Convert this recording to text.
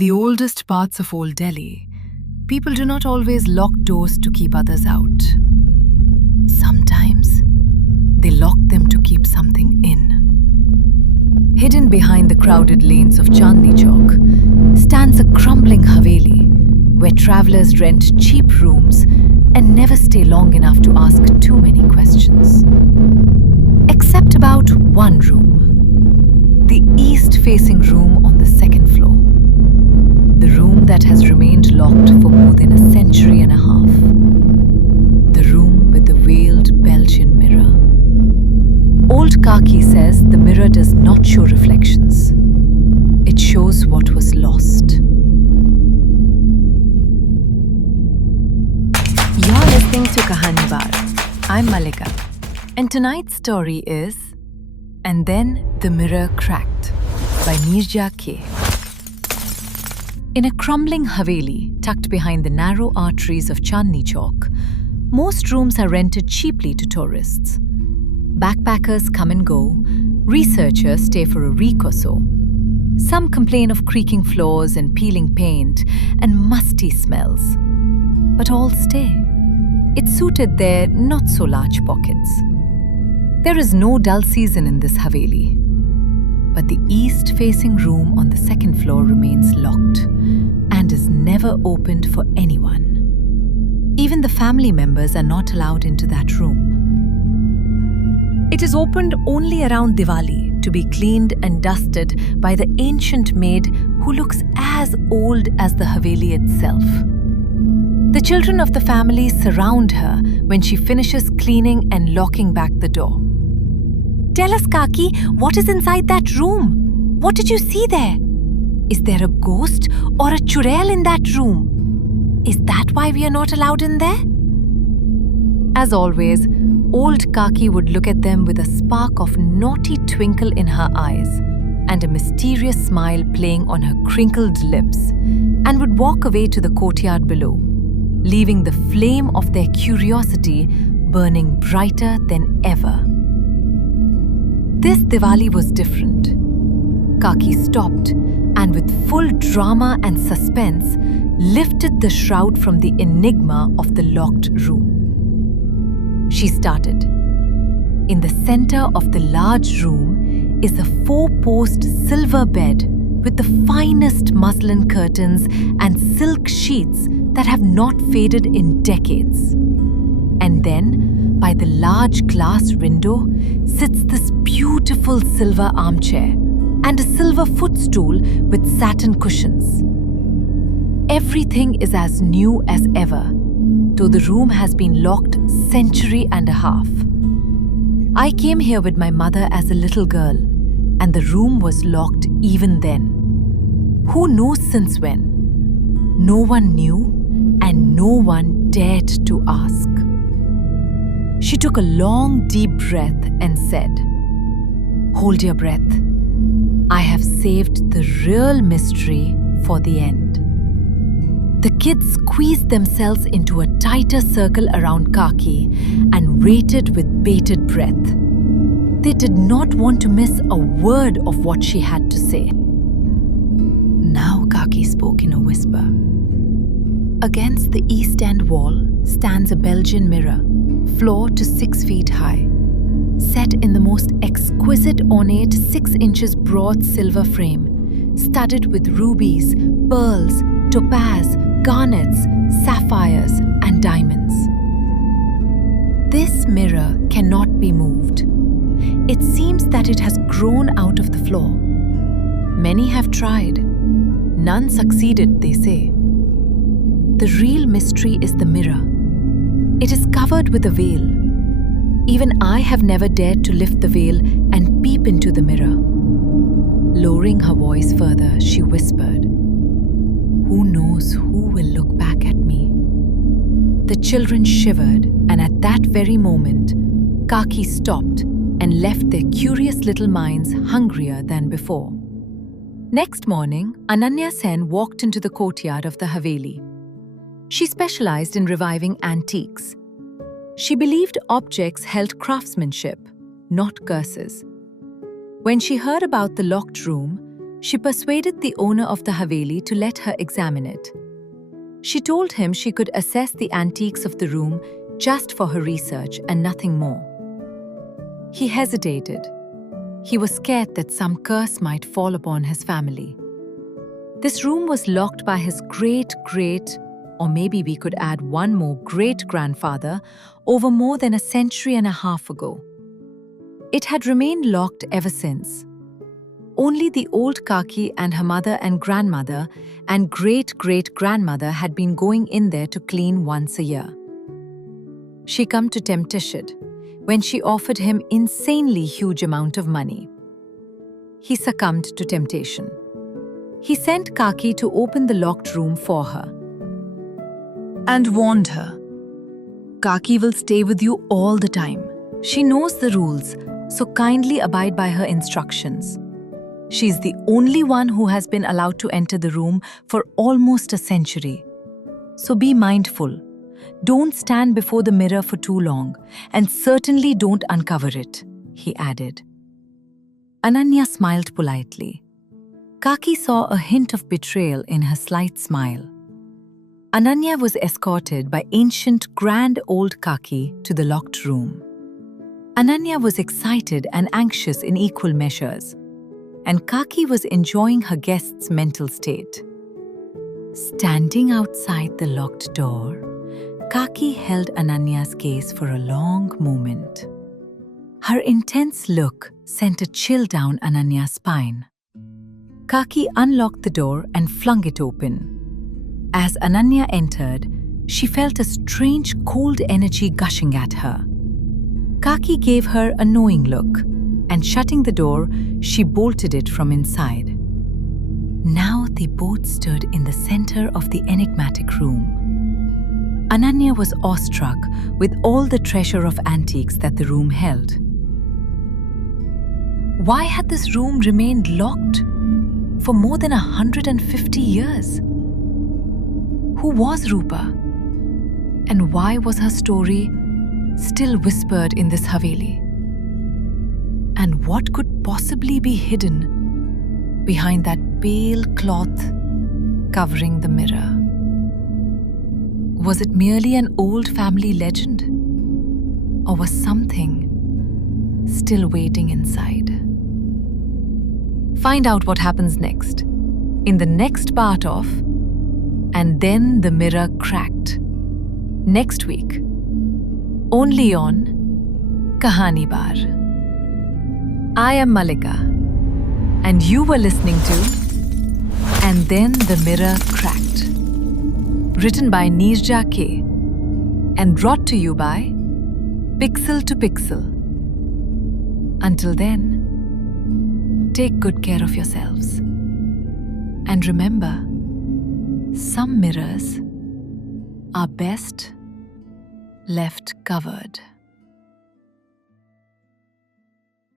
the oldest parts of Old Delhi, people do not always lock doors to keep others out. Sometimes, they lock them to keep something in. Hidden behind the crowded lanes of Chandni Chowk stands a crumbling Haveli, where travelers rent cheap rooms and never stay long enough to ask too many questions. Except about one room, the east-facing room on the second floor. The room that has remained locked for more than a century and a half. The room with the veiled Belgian mirror. Old Kaki says the mirror does not show reflections. It shows what was lost. You're listening to Kahani Bar. I'm Malika. And tonight's story is And Then the Mirror Cracked by Neerja K. In a crumbling Haveli tucked behind the narrow arteries of Chandni Chowk, most rooms are rented cheaply to tourists. Backpackers come and go, researchers stay for a week or so. Some complain of creaking floors and peeling paint and musty smells. But all stay. It suited their not-so-large pockets. There is no dull season in this Haveli. But the east-facing room on the second floor remains locked and is never opened for anyone. Even the family members are not allowed into that room. It is opened only around Diwali to be cleaned and dusted by the ancient maid who looks as old as the Haveli itself. The children of the family surround her when she finishes cleaning and locking back the door. Tell us, Kaki, what is inside that room? What did you see there? Is there a ghost or a churel in that room? Is that why we are not allowed in there? As always, old Kaki would look at them with a spark of naughty twinkle in her eyes and a mysterious smile playing on her crinkled lips, and would walk away to the courtyard below, leaving the flame of their curiosity burning brighter than ever. This Diwali was different. Kaki stopped and with full drama and suspense lifted the shroud from the enigma of the locked room. She started. In the center of the large room is a 4-post silver bed with the finest muslin curtains and silk sheets that have not faded in decades. And then, by the large glass window, sits this beautiful silver armchair and a silver footstool with satin cushions. Everything is as new as ever, though the room has been locked century and a half. I came here with my mother as a little girl, and the room was locked even then. Who knows since when? No one knew, and no one dared to ask. She took a long, deep breath and said, "Hold your breath. I have saved the real mystery for the end." The kids squeezed themselves into a tighter circle around Kaki and waited with bated breath. They did not want to miss a word of what she had to say. Now Kaki spoke in a whisper. Against the east end wall stands a Belgian mirror, floor to 6 feet high, set in the most exquisite ornate 6 inches broad silver frame, studded with rubies, pearls, topaz, garnets, sapphires, and diamonds. This mirror cannot be moved. It seems that it has grown out of the floor. Many have tried. None succeeded, they say. The real mystery is the mirror. It is covered with a veil. Even I have never dared to lift the veil and peep into the mirror. Lowering her voice further, she whispered, "Who knows who will look back at me?" The children shivered, and at that very moment, Kaki stopped and left their curious little minds hungrier than before. Next morning, Ananya Sen walked into the courtyard of the Haveli. She specialized in reviving antiques. She believed objects held craftsmanship, not curses. When she heard about the locked room, She persuaded the owner of the Haveli to let her examine it. She told him she could assess the antiques of the room just for her research and nothing more. He hesitated. He was scared that some curse might fall upon his family. This room was locked by his great-great, or maybe we could add one more great-grandfather, over more than a century and a half ago. It had remained locked ever since. Only the old Kaki and her mother and grandmother and great-great-grandmother had been going in there to clean once a year. She came to temptation when she offered him insanely huge amount of money. He succumbed to temptation. He sent Kaki to open the locked room for her and warned her, "Kaki will stay with you all the time. She knows the rules, so kindly abide by her instructions. She's the only one who has been allowed to enter the room for almost a century. So be mindful. Don't stand before the mirror for too long, and certainly don't uncover it," he added. Ananya smiled politely. Kaki saw a hint of betrayal in her slight smile. Ananya was escorted by ancient grand old Kaki to the locked room. Ananya was excited and anxious in equal measures, and Kaki was enjoying her guest's mental state. Standing outside the locked door, Kaki held Ananya's gaze for a long moment. Her intense look sent a chill down Ananya's spine. Kaki unlocked the door and flung it open. As Ananya entered, she felt a strange cold energy gushing at her. Kaki gave her a knowing look, and shutting the door, she bolted it from inside. Now they both stood in the center of the enigmatic room. Ananya was awestruck with all the treasure of antiques that the room held. Why had this room remained locked for more than 150 years? Who was Rupa? And why was her story still whispered in this Haveli? And what could possibly be hidden behind that pale cloth covering the mirror? Was it merely an old family legend? Or was something still waiting inside? Find out what happens next in the next part of "And Then the Mirror Cracked" next week, only on Kahani Bar. I am Malika, and you were listening to "And Then the Mirror Cracked," written by Neerja K and brought to you by Pixel to Pixel. Until then, take good care of yourselves. And remember, some mirrors are best left covered.